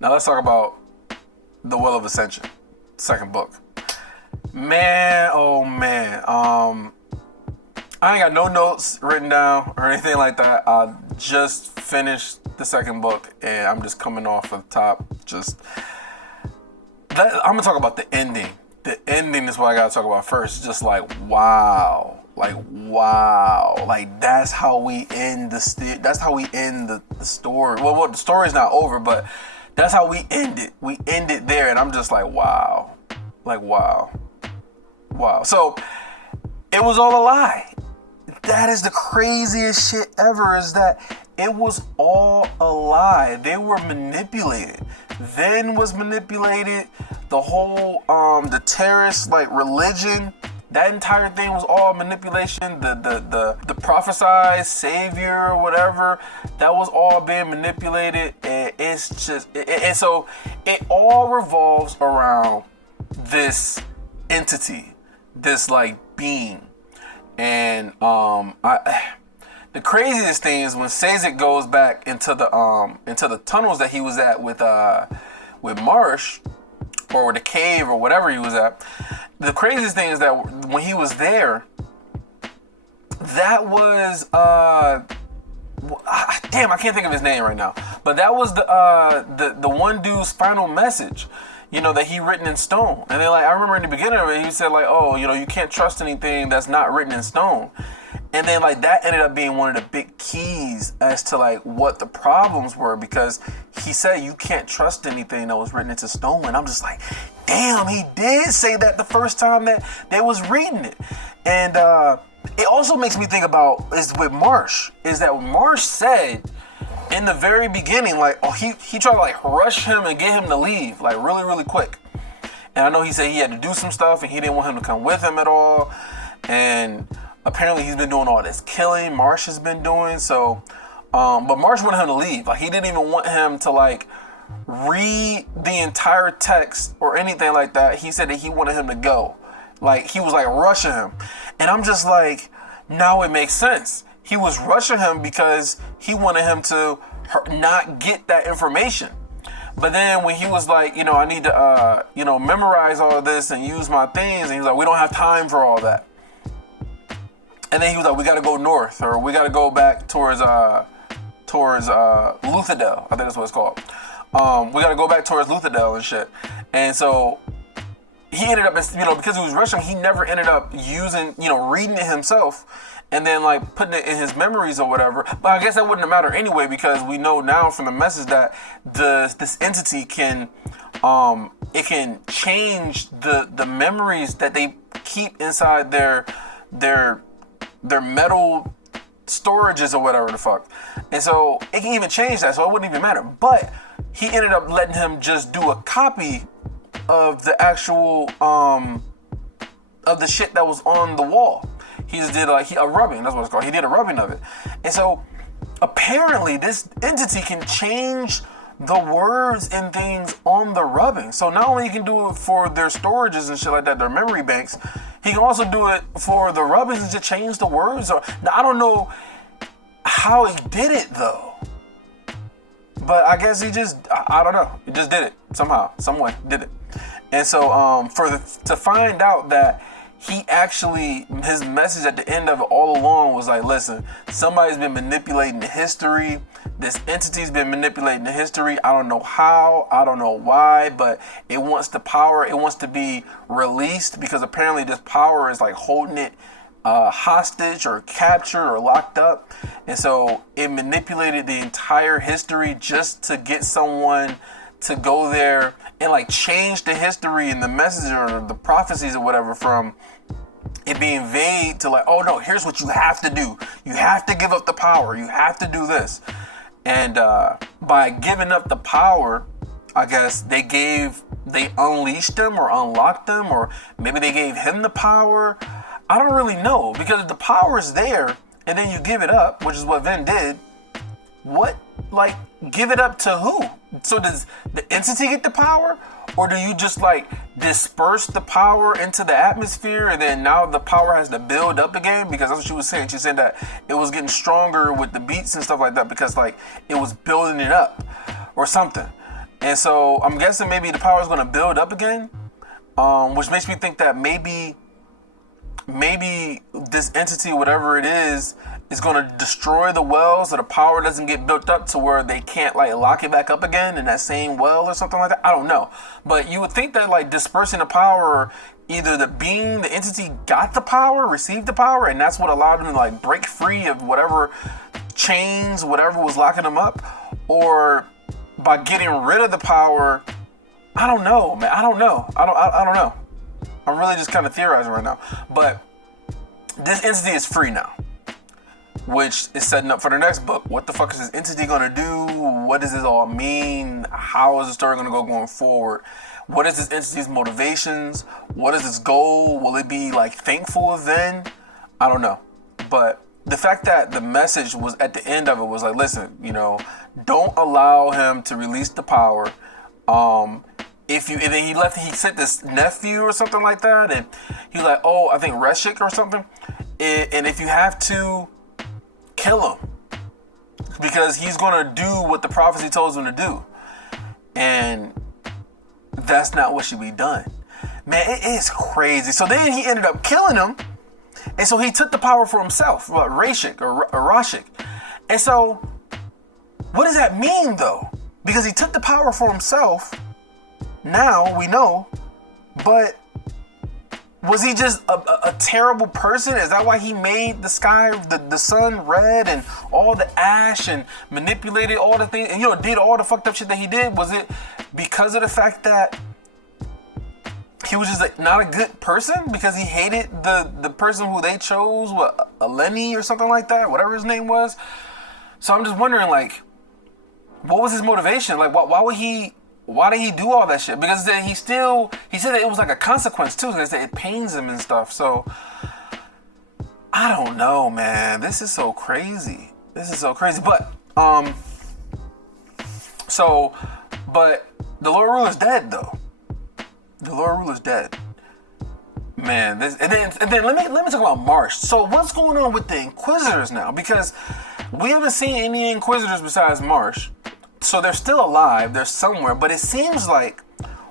Now let's talk about The Will of Ascension, second book. Man, oh man. I ain't got no notes written down or anything like that. I just finished the second book and I'm just coming off of the top. I'm gonna talk about the ending. The ending is what I gotta talk about first. Just like wow. Like that's how we end the story. Well, the story's not over, but that's how we end it. We end it there, and I'm just like wow. So it was all a lie. That is the craziest shit ever, is that it was all a lie. They were manipulated. Then was manipulated. The whole the terrorist like religion, that entire thing was all manipulation. The prophesied savior or whatever, that was all being manipulated. And it's just so it all revolves around this entity, this like being. And the craziest thing is when Sazek goes back into the tunnels that he was at with Marsh, or the cave or whatever he was at. The craziest thing is that when he was there, that was damn, I can't think of his name right now, but that was the one dude's final message, you know, that he written in stone. And then like I remember in the beginning of it, he said like, oh, you know, you can't trust anything that's not written in stone. And then like that ended up being one of the big keys as to like what the problems were, because he said you can't trust anything that was written into stone. And I'm just like, damn, he did say that the first time that they was reading it. And it also makes me think about is with Marsh, is that Marsh said in the very beginning, like, oh, he tried to like rush him and get him to leave like really, really quick. And I know he said he had to do some stuff and he didn't want him to come with him at all. And apparently he's been doing all this killing, Marsh has been doing. So, but Marsh wanted him to leave. Like he didn't even want him to like read the entire text or anything like that. He said that he wanted him to go. Like he was like rushing him. And I'm just like, now it makes sense. He was rushing him because he wanted him to not get that information. But then when he was like, you know, I need to, memorize all of this and use my things. And he was like, we don't have time for all that. And then he was like, we got to go north, or we got to go back towards Luthadel. I think that's what it's called. We got to go back towards Luthadel and shit. And so he ended up, because he was rushing, he never ended up using, reading it himself and then like putting it in his memories or whatever. But I guess that wouldn't matter anyway, because we know now from the message that this entity can, it can change the memories that they keep inside their metal storages or whatever the fuck. And so it can even change that, so it wouldn't even matter. But he ended up letting him just do a copy of the actual of the shit that was on the wall. He just did like a rubbing, that's what it's called. He did a rubbing of it. And so apparently this entity can change the words and things on the rubbing. So not only he can do it for their storages and shit like that, their memory banks, he can also do it for the rubbings and just change the words. Now I don't know how he did it though, but I guess he just, I don't know, he just did it somehow, some way did it. And so to find out that he actually, his message at the end of it all along was like, listen, somebody's been manipulating the history. This entity's been manipulating the history. I don't know how, I don't know why, but it wants the power. It wants to be released because apparently this power is like holding it hostage or captured or locked up. And so it manipulated the entire history just to get someone to go there and like change the history and the message or the prophecies or whatever from it being vague to like, oh no, here's what you have to do. You have to give up the power. You have to do this. And by giving up the power, I guess they unleashed him or unlocked him, or maybe they gave him the power. I don't really know, because if the power is there and then you give it up, which is what Vin did, what, like, give it up to who? So does the entity get the power? Or do you just like disperse the power into the atmosphere and then now the power has to build up again? Because that's what she was saying. She said that it was getting stronger with the beats and stuff like that because like it was building it up or something. And so I'm guessing maybe the power is going to build up again, which makes me think that maybe this entity, whatever it is going to destroy the well so the power doesn't get built up to where they can't like lock it back up again in that same well or something like that. I don't know. But you would think that like dispersing the power, either the entity got the power, received the power, and that's what allowed them to like break free of whatever chains, whatever was locking them up, or by getting rid of the power. I don't know, man. I don't know. I don't know. I'm really just kind of theorizing right now. But this entity is free now, which is setting up for the next book. What the fuck is this entity going to do? What does this all mean? How is the story going to go going forward? What is this entity's motivations? What is its goal? Will it be like thankful then? I don't know. But the fact that the message was at the end of it was like, listen, don't allow him to release the power. And then he sent this nephew or something like that, and he was like, oh, I think Reshik or something. And if you have to, kill him, because he's gonna do what the prophecy told him to do, and that's not what should be done. Man, it is crazy. So then he ended up killing him, and so he took the power for himself, Rashik or Rashik. And so, what does that mean though? Because he took the power for himself. Now we know, but was he just a terrible person? Is that why he made the sky, the sun red and all the ash and manipulated all the things and, did all the fucked up shit that he did? Was it because of the fact that he was just like not a good person because he hated the person who they chose, Eleni or something like that, whatever his name was? So I'm just wondering, like, what was his motivation? Like, why did he do all that shit? Because he said that it was like a consequence too, because it pains him and stuff. So I don't know, man. This is so crazy. But but the Lord Ruler's dead though. The Lord Ruler's dead. Man, and then let me talk about Marsh. So what's going on with the Inquisitors now? Because we haven't seen any Inquisitors besides Marsh. So they're still alive, they're somewhere, but it seems like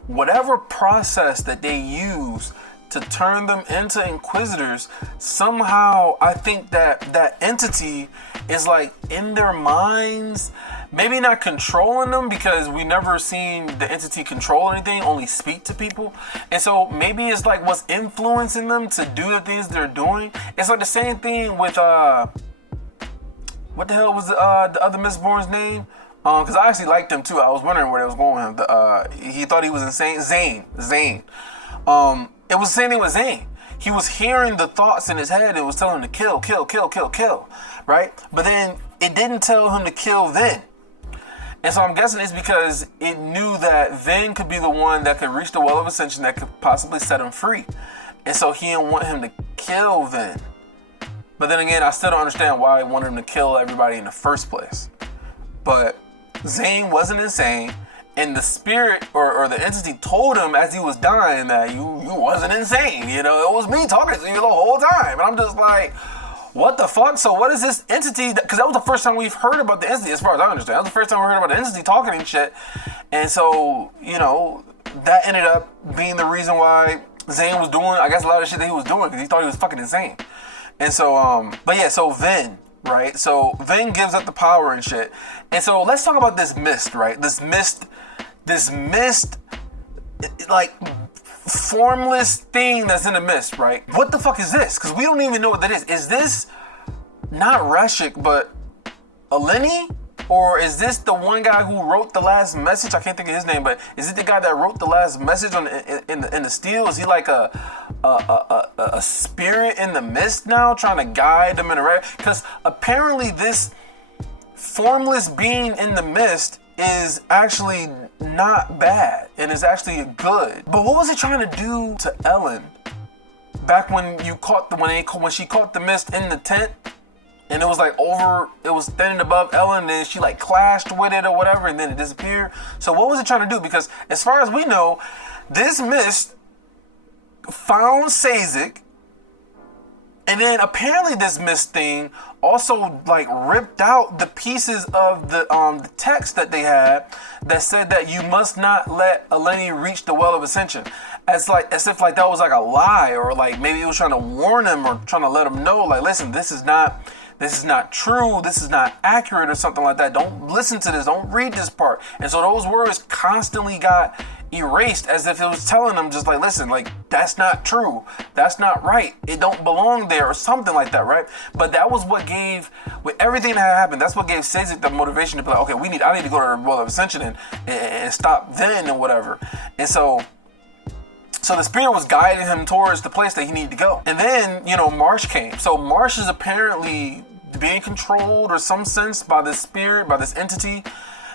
whatever process that they use to turn them into Inquisitors, somehow I think that entity is like in their minds, maybe not controlling them, because we never seen the entity control anything, only speak to people. And so maybe it's like what's influencing them to do the things they're doing. It's like the same thing with, what the hell was the other Mistborn's name? Because I actually liked him too. I was wondering where they was going with him. He thought he was insane. Zane. It was the same thing with Zane. He was hearing the thoughts in his head and it was telling him to kill, right? But then it didn't tell him to kill then. And so I'm guessing it's because it knew that then could be the one that could reach the Well of Ascension that could possibly set him free. And so he didn't want him to kill then. But then again, I still don't understand why he wanted him to kill everybody in the first place. But Zane wasn't insane, and the spirit or the entity told him as he was dying that you wasn't insane. It was me talking to you the whole time. And I'm just like, what the fuck? So what is this entity? Because that was the first time we've heard about the entity, as far as I understand. That was the first time we heard about the entity talking and shit. And so, that ended up being the reason why Zane was doing, I guess, a lot of shit that he was doing, because he thought he was fucking insane. And so, but yeah, so Vin, right? So Vin gives up the power and shit. And so let's talk about this mist, right? This mist, like, formless thing that's in the mist, right? What the fuck is this? Because we don't even know what that is. Is this not Reshik, but Eleni? Or is this the one guy who wrote the last message? I can't think of his name, but is it the guy that wrote the last message in the steel? Is he like a spirit in the mist now, trying to guide them in the right? Because apparently this formless being in the mist is actually not bad and is actually good. But what was it trying to do to Ellen back when she caught the mist in the tent? And it was like it was standing above Ellen, and then she like clashed with it or whatever, and then it disappeared. So what was it trying to do? Because as far as we know, this mist found Sazik, and then apparently this mist thing also like ripped out the pieces of the text that they had that said that you must not let Eleni reach the well of Ascension, as if like that was like a lie, or like maybe he was trying to warn him or trying to let him know, like, listen, this is not true, this is not accurate, or something like that. Don't listen to this, don't read this part. And so those words constantly got erased, as if it was telling them just like, listen, like, that's not true, that's not right, it don't belong there, or something like that, right? But that was what gave, with everything that happened, that's what gave Sazek the motivation to be like, okay, I need to go to the Well of Ascension and stop then and whatever. And so the spirit was guiding him towards the place that he needed to go. And then, Marsh came. So Marsh is apparently being controlled, or some sense, by this spirit, by this entity.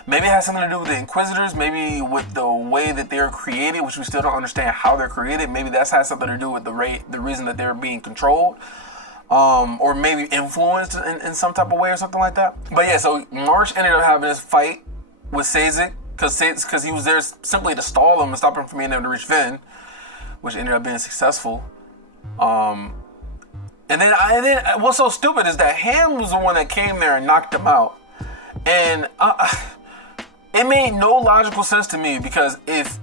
Maybe it has something to do with the Inquisitors, maybe with the way that they're created, which we still don't understand how they're created. Maybe that's has something to do with the reason that they're being controlled, or maybe influenced in some type of way or something like that. But yeah, so Marsh ended up having this fight with Sazek, because he was there simply to stall him and stop him from being able to reach Vin, which ended up being successful. And then what's so stupid is that Ham was the one that came there and knocked him out. And it made no logical sense to me, because if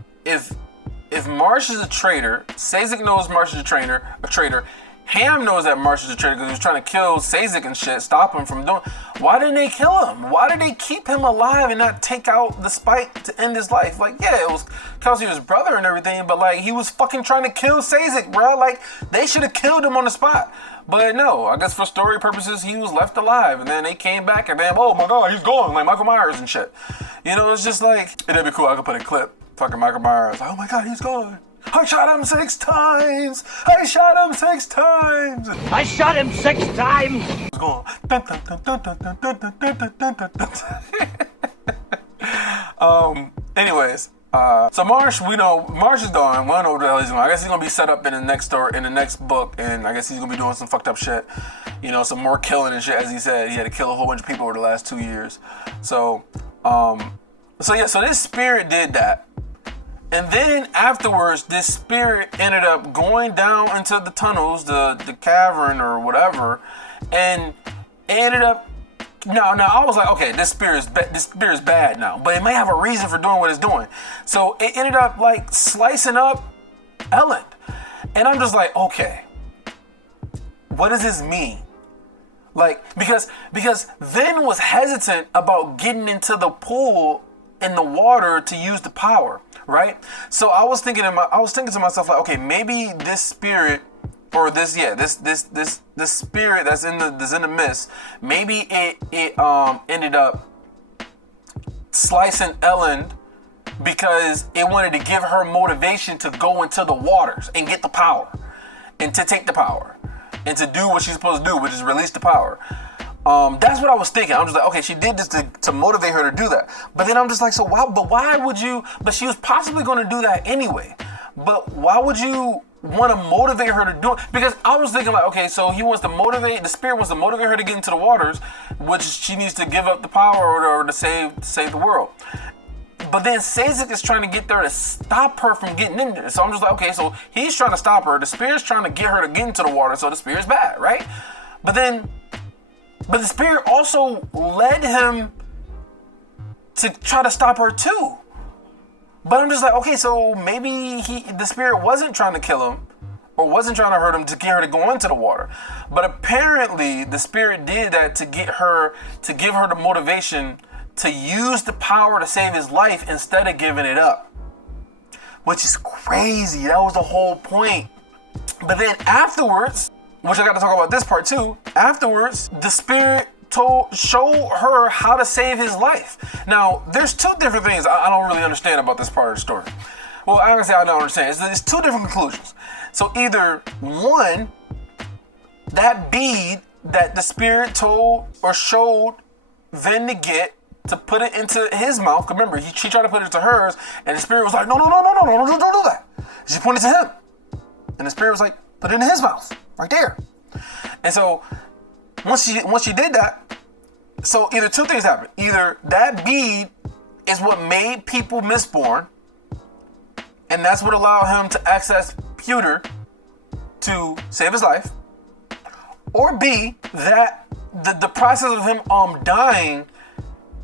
Marsh is a traitor, Sazek knows Marsh is a traitor, Ham knows that Marsh is a traitor because he was trying to kill Sazek and shit, stop him from doing. Why didn't they kill him? Why did they keep him alive and not take out the spike to end his life? Like, yeah, it was Kelsey's brother and everything, but like, he was fucking trying to kill Sazek, bro. Like, they should have killed him on the spot. But no, I guess for story purposes, he was left alive, and then they came back and then, oh my god, he's gone, like Michael Myers and shit. It's just like, it'd be cool, I could put a clip, fucking Michael Myers, oh my god, he's gone. I shot him 6 times. I shot him 6 times. I shot him 6 times. He's gone. Anyways, so Marsh, we know Marsh is gone. We don't know what the hell he's doing. I guess he's gonna be set up in the next story, in the next book, and I guess he's gonna be doing some fucked up shit. Some more killing and shit. As he said, he had to kill a whole bunch of people over the last 2 years. So this spirit did that. And then afterwards, this spirit ended up going down into the tunnels, the cavern or whatever, and ended up. Now I was like, okay, this spirit is bad now, but it may have a reason for doing what it's doing. So it ended up like slicing up Ellen, and I'm just like, okay, what does this mean? Like, because Vin was hesitant about getting into the pool in the water to use the power, right? So I was thinking to myself, like, okay, maybe this spirit, or this spirit that's in the mist, maybe it ended up slicing Ellen because it wanted to give her motivation to go into the waters and get the power, and to take the power, and to do what she's supposed to do, which is release the power. That's what I was thinking. I'm just like, okay, she did this to motivate her to do that. But then I'm just like, so why would you, but she was possibly going to do that anyway. But why would you want to motivate her to do it? Because I was thinking like, okay, so the spirit wants to motivate her to get into the waters, which she needs to give up the power or to save the world. But then Sazek is trying to get there to stop her from getting in there. So I'm just like, okay, so he's trying to stop her. The spirit's trying to get her to get into the water, so the spirit's bad, right? But the spirit also led him to try to stop her too. But I'm just like, okay, so maybe the spirit wasn't trying to kill him, or wasn't trying to hurt him to get her to go into the water. But apparently the spirit did that to give her the motivation to use the power to save his life instead of giving it up. Which is crazy. That was the whole point. But then afterwards, which I got to talk about this part too, afterwards, the spirit showed her how to save his life. Now, there's 2 different things I don't really understand about this part of the story. Well, I don't say I don't understand. It's 2 different conclusions. So either one, that bead that the spirit told or showed Vin to get, to put it into his mouth. Remember, she tried to put it into hers, and the spirit was like, no, don't do that. She pointed to him, and the spirit was like, put it in his mouth, right there. And so once she did that, so either 2 things happened. Either that bead is what made people Mistborn, and that's what allowed him to access Pewter to save his life, or B, that the process of him dying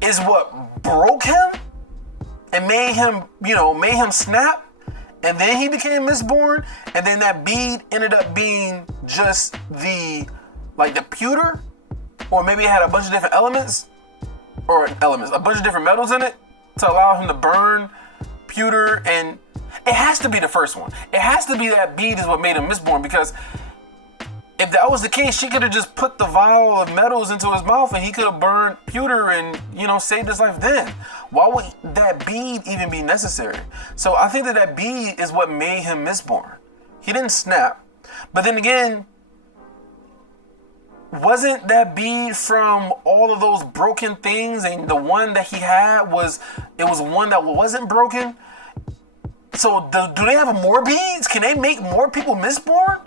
is what broke him and made him snap, and then he became Mistborn, and then that bead ended up being just the pewter, or maybe it had a bunch of different a bunch of different metals in it to allow him to burn pewter, and it has to be the first one. It has to be that bead is what made him Mistborn, because if that was the case, she could have just put the vial of metals into his mouth and he could have burned pewter and, saved his life then. Why would that bead even be necessary? So I think that bead is what made him Mistborn. He didn't snap. But then again, wasn't that bead from all of those broken things, and the one that he had was one that wasn't broken? So do they have more beads? Can they make more people Mistborn?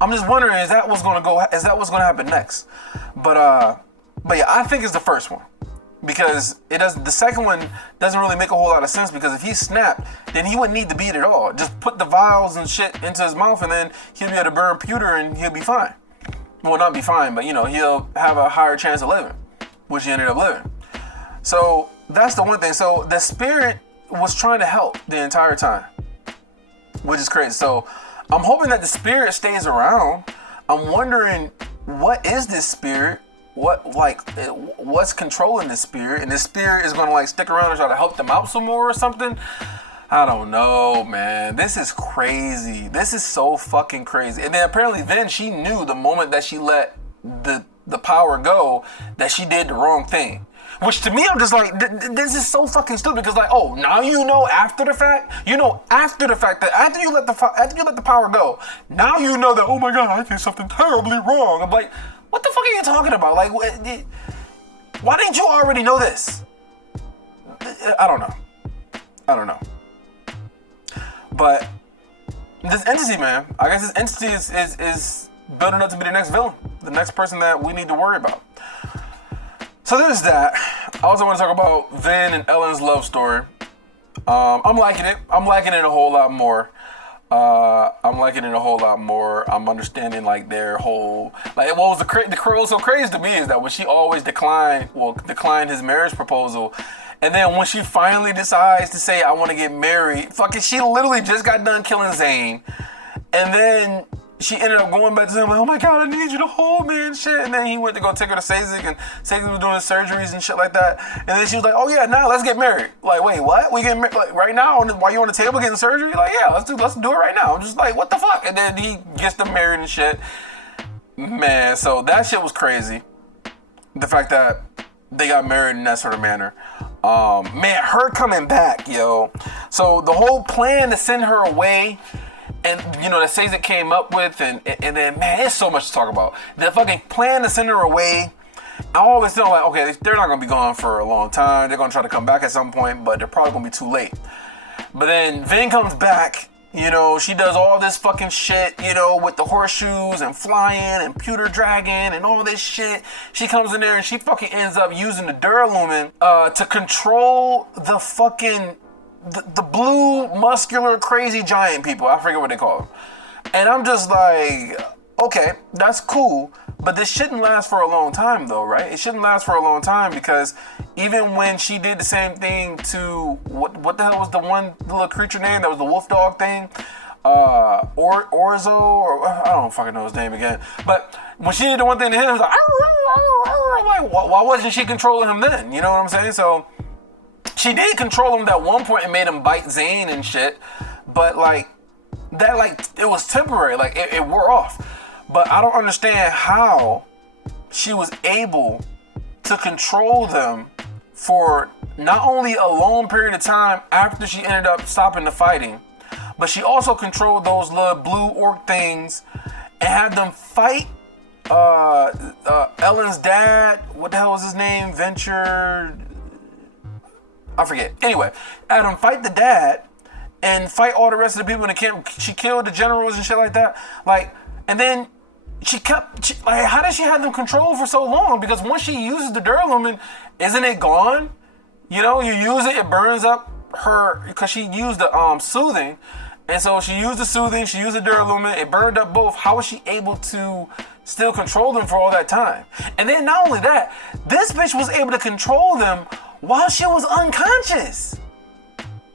I'm just wondering, is that what's gonna happen next? But yeah, I think it's the first one, because the second one doesn't really make a whole lot of sense, because if he snapped, then he wouldn't need the bead at all. Just put the vials and shit into his mouth, and then he'll be able to burn pewter and he'll be fine. Well, not be fine, but he'll have a higher chance of living, which he ended up living. So that's the one thing. So the spirit was trying to help the entire time, which is crazy. So I'm hoping that the spirit stays around. I'm wondering, what is this spirit? What's controlling this spirit? And this spirit is gonna stick around and try to help them out some more or something? I don't know, man. This is crazy. This is so fucking crazy. And then apparently then she knew the moment that she let the power go that she did the wrong thing. Which to me, I'm just like, this is so fucking stupid, because now after the fact that after you let the power go, now you know that, oh my God, I did something terribly wrong. I'm like, what the fuck are you talking about? Like, why didn't you already know this? I don't know. But this entity, man, I guess this entity is building up to be the next villain, the next person that we need to worry about. So there's that. I also want to talk about Vin and Ellen's love story. I'm liking it. I'm liking it a whole lot more. I'm understanding their whole, what was the was so crazy to me is that when she always declined his marriage proposal, and then when she finally decides to say, I want to get married, she literally just got done killing Zane, and then she ended up going back to him like, oh my God, I need you to hold me and shit. And then he went to go take her to Sazek, and Sazek was doing surgeries and shit like that. And then she was like, oh yeah, now let's get married. Like, wait, what? We getting married right now while you're on the table getting surgery? Like, yeah, let's do it right now. I'm just like, what the fuck? And then he gets them married and shit. Man, so that shit was crazy. The fact that they got married in that sort of manner. Man, her coming back, yo. So the whole plan to send her away, and that Sazek came up with, and then, man, there's so much to talk about. The fucking plan to send her away, I always feel like, okay, they're not gonna be gone for a long time. They're gonna try to come back at some point, but they're probably gonna be too late. But then Vin comes back, she does all this fucking shit, with the horseshoes and flying and pewter dragon and all this shit. She comes in there and she fucking ends up using the Duralumin to control the fucking the blue, muscular, crazy giant people. I forget what they call them. And I'm just like, okay, that's cool, but this shouldn't last for a long time though, right? It shouldn't last for a long time, because even when she did the same thing to, what the hell was the one little creature name that was the wolf dog thing? Orzo, or I don't fucking know his name again. But when she did the one thing to him, it was like, why wasn't she controlling him then? You know what I'm saying? So she did control him at one point and made him bite Zane and shit, but it was temporary, it wore off. But I don't understand how she was able to control them for not only a long period of time after she ended up stopping the fighting, but she also controlled those little blue orc things and had them fight Ellen's dad. What the hell was his name? Venture, I forget. Anyway, had him fight the dad and fight all the rest of the people in the camp. She killed the generals and shit like that. And then how did she have them controlled for so long? Because once she uses the Duralumin, isn't it gone? You use it, it burns up her, because she used the soothing. And so she used the soothing, she used the Duralumin, it burned up both. How was she able to still controlled them for all that time. And then not only that, this bitch was able to control them while she was unconscious.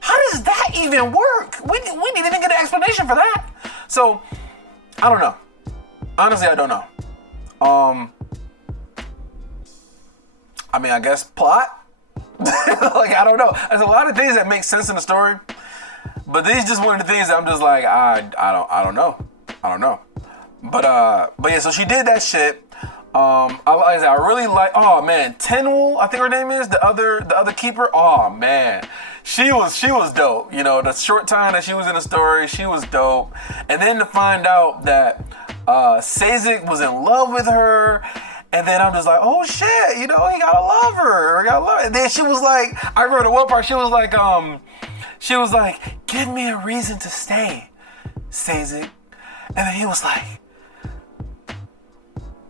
How does that even work? We didn't even get an explanation for that. So, I don't know. Honestly, I don't know. I mean, I guess plot? Like, I don't know. There's a lot of things that make sense in the story, but these just one of the things that I'm just like, I don't know. But yeah, so she did that shit. I really like, oh man, Tenwell, I think her name is, the other keeper. Oh man, she was dope. You know, the short time that she was in the story, she was dope. And then to find out that Sazek was in love with her, and then I'm just like, oh shit, you know, he gotta love her. And then she was like, I remember the one part, she was like, give me a reason to stay, Sazek. And then he was like,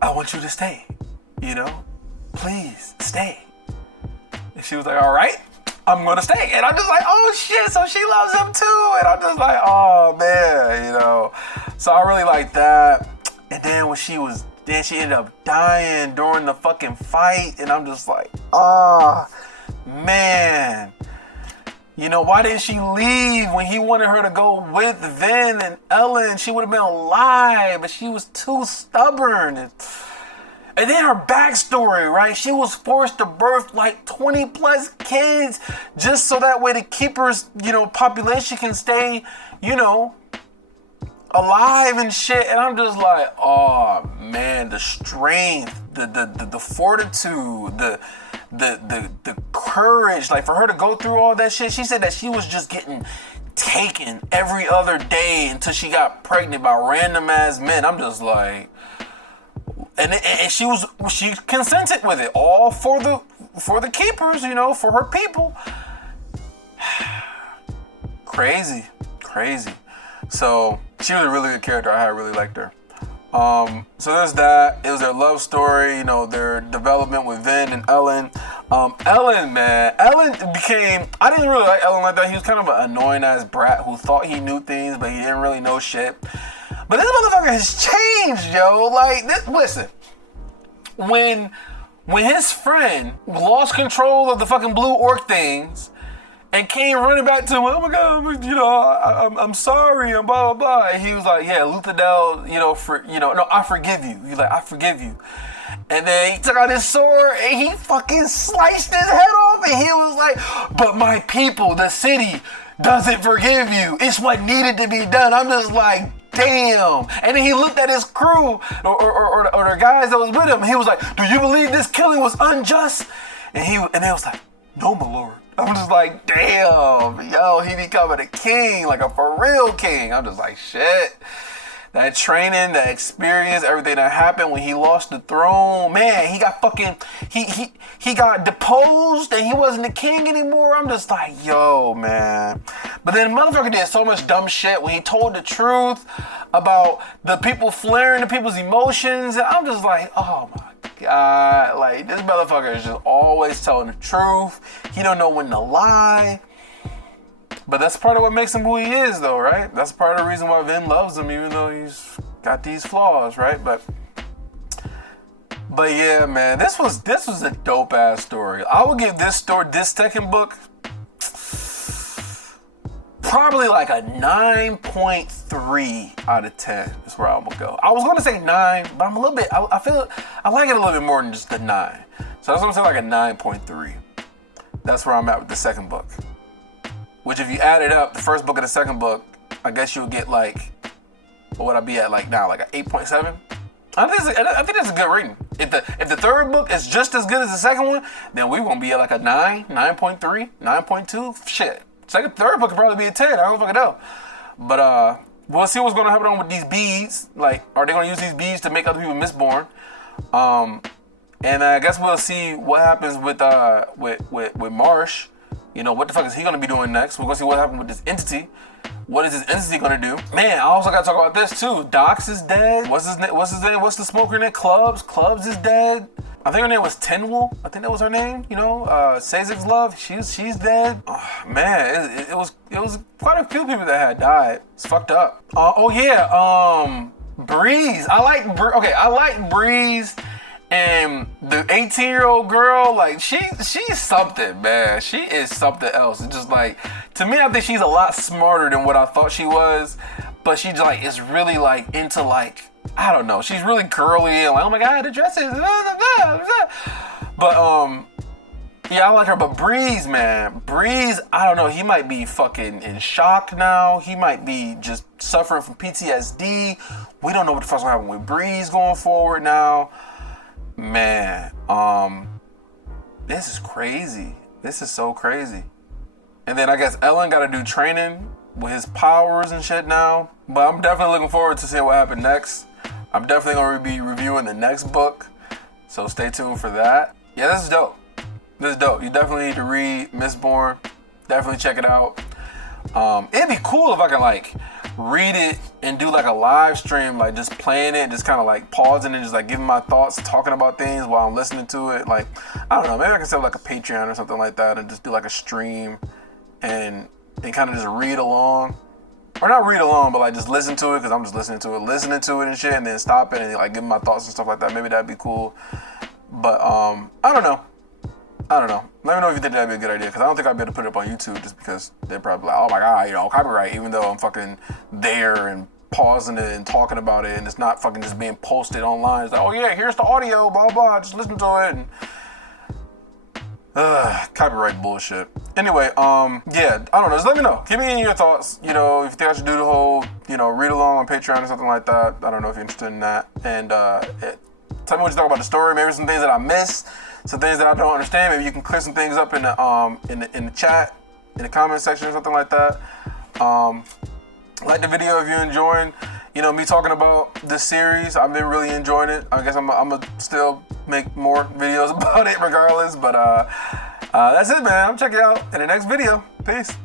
I want you to stay, you know, please stay. And she was like, all right, I'm gonna stay. And I'm just like, oh shit, so she loves him too. And I'm just like, oh man, you know. So I really like that. And then when she ended up dying during the fucking fight. And I'm just like, man. You know, why didn't she leave when he wanted her to go with Vin and Ellen? She would have been alive, but she was too stubborn. And then her backstory, right? She was forced to birth like 20 plus kids just so that way the Keepers, you know, population can stay, you know, alive and shit. And I'm just like, oh man, the strength, the fortitude, the courage, like for her to go through all that shit. She said that she was just getting taken every other day until she got pregnant by random ass men. I'm just like, and she consented with it all for the Keepers, you know, for her people. Crazy. So she was a really good character. I really liked her. So there's that. It was their love story, you know, their development with Vin and Ellen. Ellen, man. I didn't really like Ellen like that. He was kind of an annoying ass brat who thought he knew things, but he didn't really know shit. But this motherfucker has changed, yo. Like, listen. When his friend lost control of the fucking blue orc things and came running back to him, oh my God, you know, I'm sorry, and blah, blah, blah. And he was like, yeah, Luthadel, no, I forgive you. He's like, I forgive you. And then he took out his sword and he fucking sliced his head off. And he was like, but my people, the city, doesn't forgive you. It's what needed to be done. I'm just like, damn. And then he looked at his crew or the guys that was with him. He was like, do you believe this killing was unjust? And they was like, no, my lord. I'm just like, damn, yo, he becoming a king, like a for real king. I'm just like, shit. That training, that experience, everything that happened when he lost the throne, man, he got fucking, he got deposed and he wasn't the king anymore. I'm just like, yo, man. But then the motherfucker did so much dumb shit when he told the truth about the people flaring the people's emotions. And I'm just like, oh my God, like this motherfucker is just always telling the truth. He don't know when to lie. But that's part of what makes him who he is, though, right? That's part of the reason why Vin loves him, even though he's got these flaws, right? But yeah, man, this was a dope ass story. I would give this second book, probably like a 9.3 out of 10 is where I'm gonna go. I was gonna say 9, but I'm a little bit, I feel I like it a little bit more than just the 9. So that's what I'm saying, like a 9.3. That's where I'm at with the second book. Which if you add it up, the first book and the second book, I guess you would get like, what would I be at like now? Like an 8.7? I think that's a good rating. If the third book is just as good as the second one, then we're gonna be at like a 9, 9.3, 9.2. Shit. Third book could probably be a 10. I don't fucking know. But we'll see what's gonna happen on with these beads. Like, are they gonna use these beads to make other people Mistborn? And I guess we'll see what happens with Marsh. You know, what the fuck is he gonna be doing next? We're gonna see what happened with this entity. What is this entity gonna do? Man, I also gotta talk about this too. Dox is dead. What's his name? What's the smoker name? Clubs is dead. I think her name was Tenwell. I think that was her name. You know, Sazek's love. She's dead. Oh, man, it was quite a few people that had died. It's fucked up. Breeze. I like Breeze. And the 18-year-old girl, like, she's something, man. She is something else. It's just like, to me, I think she's a lot smarter than what I thought she was. But she like is really like into like, I don't know. She's really girly and like, oh my god, the dresses. But yeah, I like her. But Breeze, man, Breeze, I don't know. He might be fucking in shock now. He might be just suffering from PTSD. We don't know what the fuck's gonna happen with Breeze going forward now. Man, this is crazy. This is so crazy. And then I guess Ellen got to do training with his powers and shit now. But I'm definitely looking forward to seeing what happened next. I'm definitely going to be reviewing the next book. So stay tuned for that. Yeah, this is dope. This is dope. You definitely need to read Mistborn. Definitely check it out. It'd be cool if I could like read it and do like a live stream, like just playing it, just kind of like pausing and just like giving my thoughts and talking about things while I'm listening to it. Like, I don't know, maybe I can set up like a Patreon or something like that and just do like a stream and kind of just read along. Or not read along, but like just listen to it, because I'm just listening to it and shit, and then stop it and like give my thoughts and stuff like that. Maybe that'd be cool. But I don't know. Let me know if you think that'd be a good idea, because I don't think I'd be able to put it up on YouTube, just because they're probably like, oh my god, you know, copyright, even though I'm fucking there and pausing it and talking about it, and it's not fucking just being posted online. It's like, oh yeah, here's the audio, blah blah, just listen to it. And copyright bullshit. Anyway, yeah, I don't know. Just let me know. Give me your thoughts. You know, if you think I should do the whole, you know, read along on Patreon or something like that. I don't know if you're interested in that. And tell me what you thought about the story. Maybe some things that I missed, some things that I don't understand. Maybe you can clear some things up in the chat, in the comment section or something like that. Like the video if you're enjoying, you know, me talking about this series. I've been really enjoying it. I guess I'm gonna still make more videos about it regardless. But that's it, man. I'm checking you out in the next video. Peace.